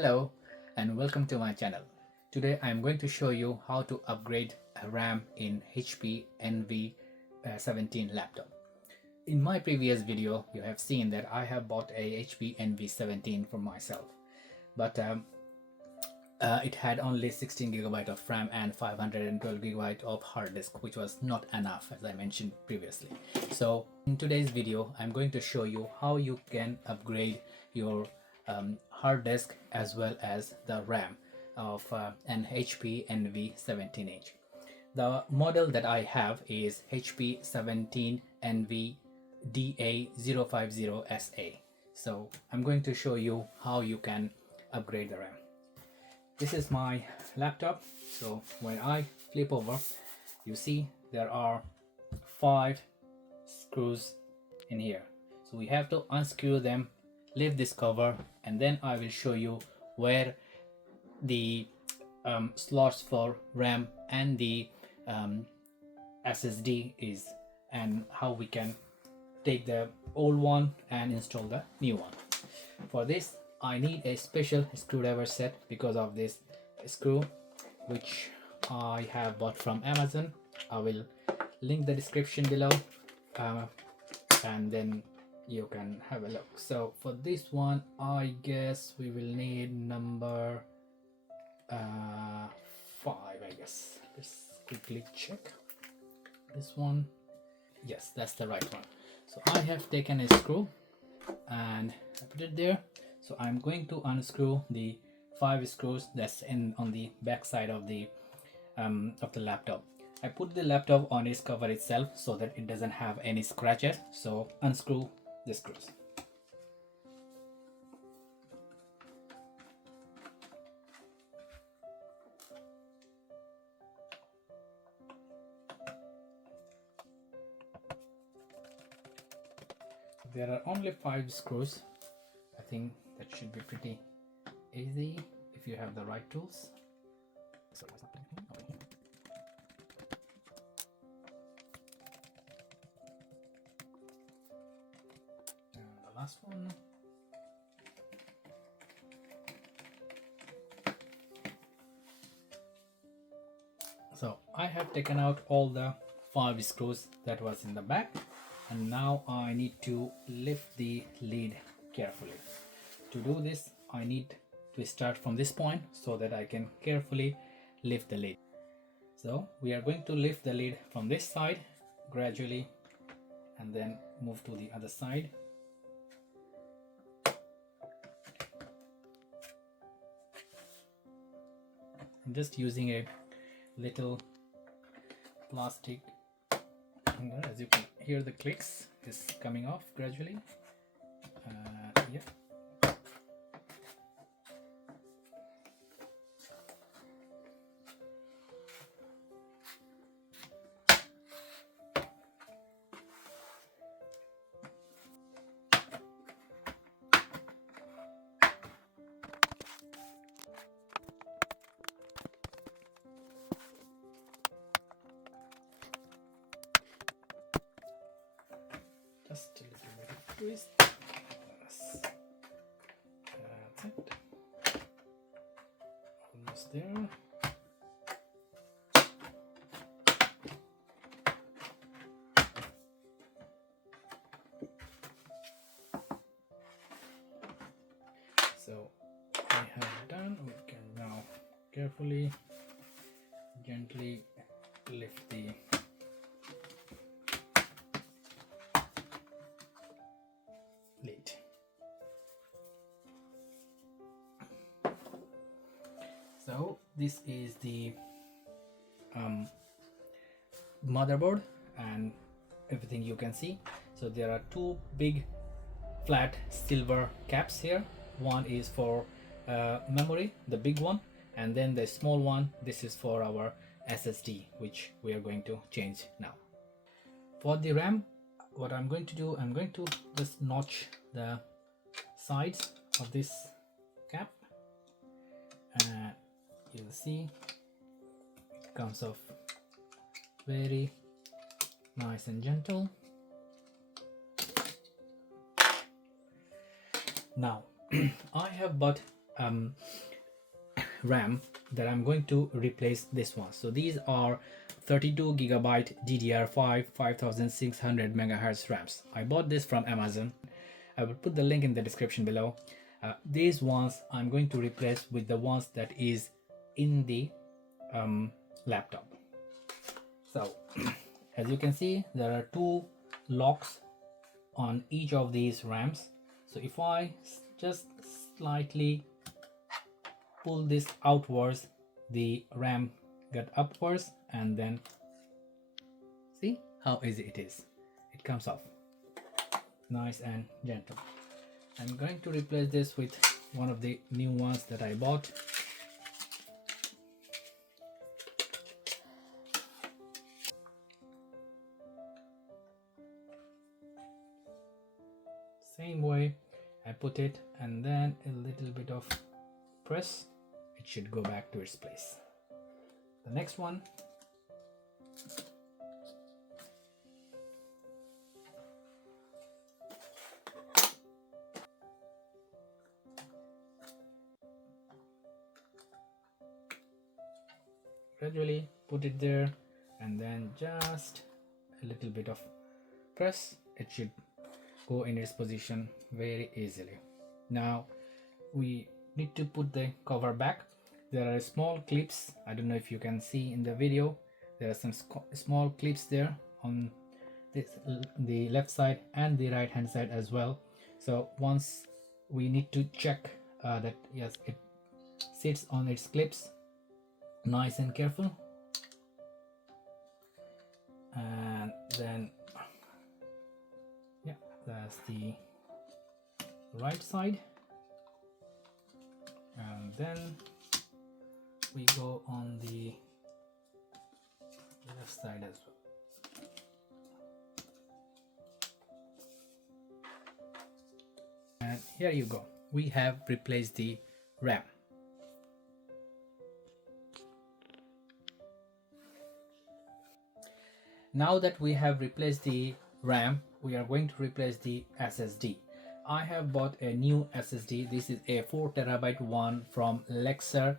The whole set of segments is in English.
Hello and welcome to my channel. Today I am going to show you how to upgrade a RAM in HP NV17 laptop. In my previous video you have seen that I have bought a HP NV17 for myself, but it had only 16GB of RAM and 512GB of hard disk, which was not enough, as I mentioned previously. So in today's video I'm going to show you how you can upgrade your hard disk as well as the RAM of an HP NV17H. The model that I have is HP 17 NV DA050SA. So I'm going to show you how you can upgrade the RAM. This is my laptop. So when I flip over, you see there are 5 screws in here. So we have to unscrew them, lift this cover, and then I will show you where the slots for RAM and the SSD is, and how we can take the old one and install the new one. For this I need a special screwdriver set because of this screw, which I have bought from Amazon. I will link the description below and then you can have a look. So for this one I guess we will need number 5, I guess. Let's quickly check this one. Yes, that's the right one. So I have taken a screw and I put it there. So I'm going to unscrew the 5 screws that's on the back side of the laptop. I put the laptop on its cover itself so that it doesn't have any scratches. So unscrew the screws. There are only 5 screws. I think that should be pretty easy if you have the right tools. And the last one. So I have taken out all the 5 screws that was in the back, and now I need to lift the lid carefully. To do this I need to start from this point so that I can carefully lift the lid. So we are going to lift the lid from this side gradually and then move to the other side. I'm just using a little plastic hanger. As you can hear, the clicks is coming off gradually. Yeah. Just a little bit of twist. That's it. Almost there. So I have done. We can now carefully, gently lift the lid. So this is the motherboard and everything you can see. So there are 2 big flat silver caps here. One is for memory, the big one, and then the small one, this is for our SSD, which we are going to change now. For the RAM, what I'm going to do, I'm going to just notch the sides of this cap. You'll see it comes off very nice and gentle. Now I have bought RAM that I'm going to replace this one. So these are 32 gigabyte DDR5 5600 megahertz RAMs. I bought this from Amazon. I will put the link in the description below. These ones I'm going to replace with the ones that is in the laptop. So as you can see, there are two locks on each of these RAMs. So if I just slightly pull this outwards, the RAM got upwards, and then see how easy it is. It comes off nice and gentle. I'm going to replace this with one of the new ones that I bought. Same way, I put it and then a little bit of press, it should go back to its place. The next one, gradually put it there and then just a little bit of press, it should go in its position very easily. Now we need to put the cover back. There are small clips, I don't know if you can see in the video, there are some small clips there on this, the left side and the right hand side as well. So once we need to check that yes, it sits on its clips nice and careful, and then yeah, that's the right side, and then we go on the left side as well. And here you go, we have replaced the RAM. Now that we have replaced the RAM, we are going to replace the SSD. I have bought a new SSD. This is a 4 terabyte one from Lexar.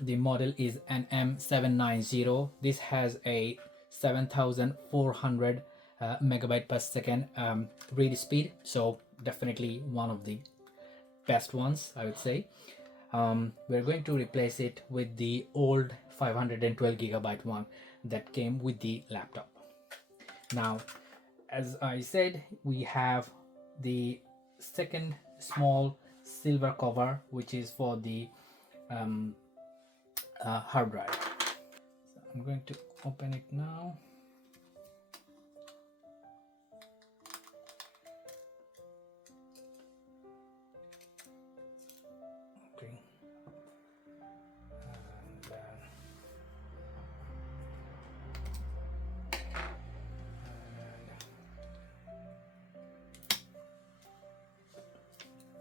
The model is an M790. This has a 7400 megabyte per second read speed, so definitely one of the best ones, I would say. We're going to replace it with the old 512 gigabyte one that came with the laptop. Now, as I said, we have the second small silver cover, which is for the hard drive. So I'm going to open it now. Okay.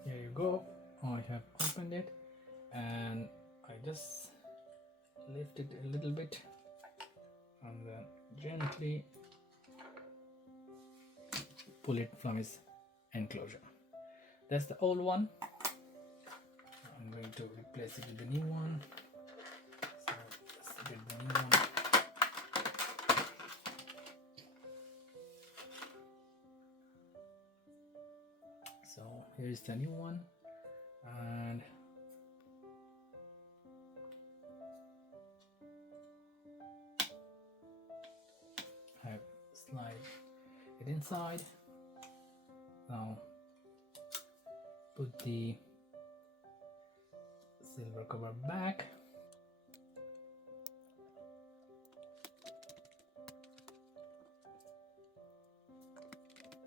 Here you go, I have opened it and I just lift it a little bit and then gently pull it from its enclosure. That's the old one. I'm going to replace it with the new one. So let's get the new one. So here's the new one, and I have slide it inside. Now put the silver cover back.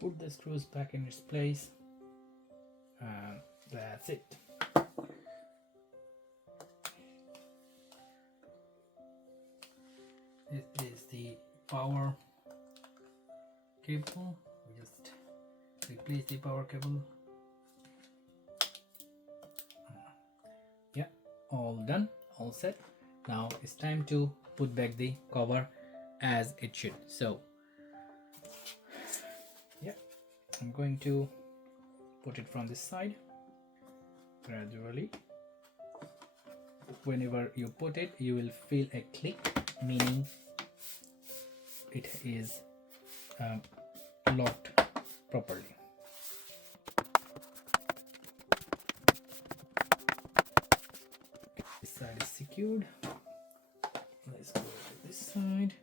Put the screws back in its place. And that's it. This is the power cable. We just replace the power cable. Yeah, all done, all set. Now it's time to put back the cover as it should. So yeah, I'm going to put it from this side gradually. whenever you put it, you will feel a click, meaning it is locked properly. This side is secured. Let's go to this side.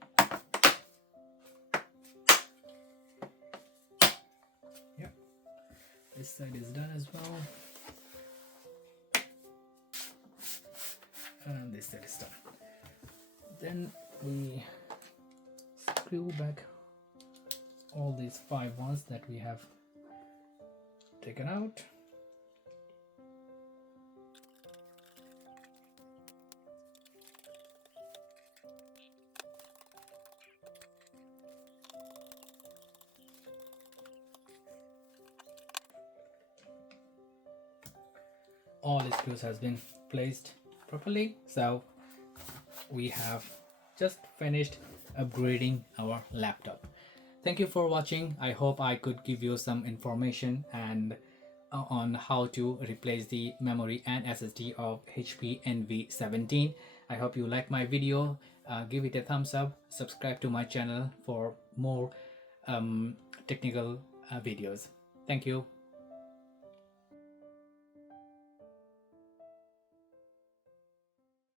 Yeah, this side is done as well, and this side is done. Then we screw back all these 5 ones that we have taken out. All the screws has been placed properly, so we have just finished upgrading our laptop. Thank you for watching. I hope I could give you some information and on how to replace the memory and SSD of HP NV17. I hope you like my video. Give it a thumbs up, subscribe to my channel for more technical videos. Thank you.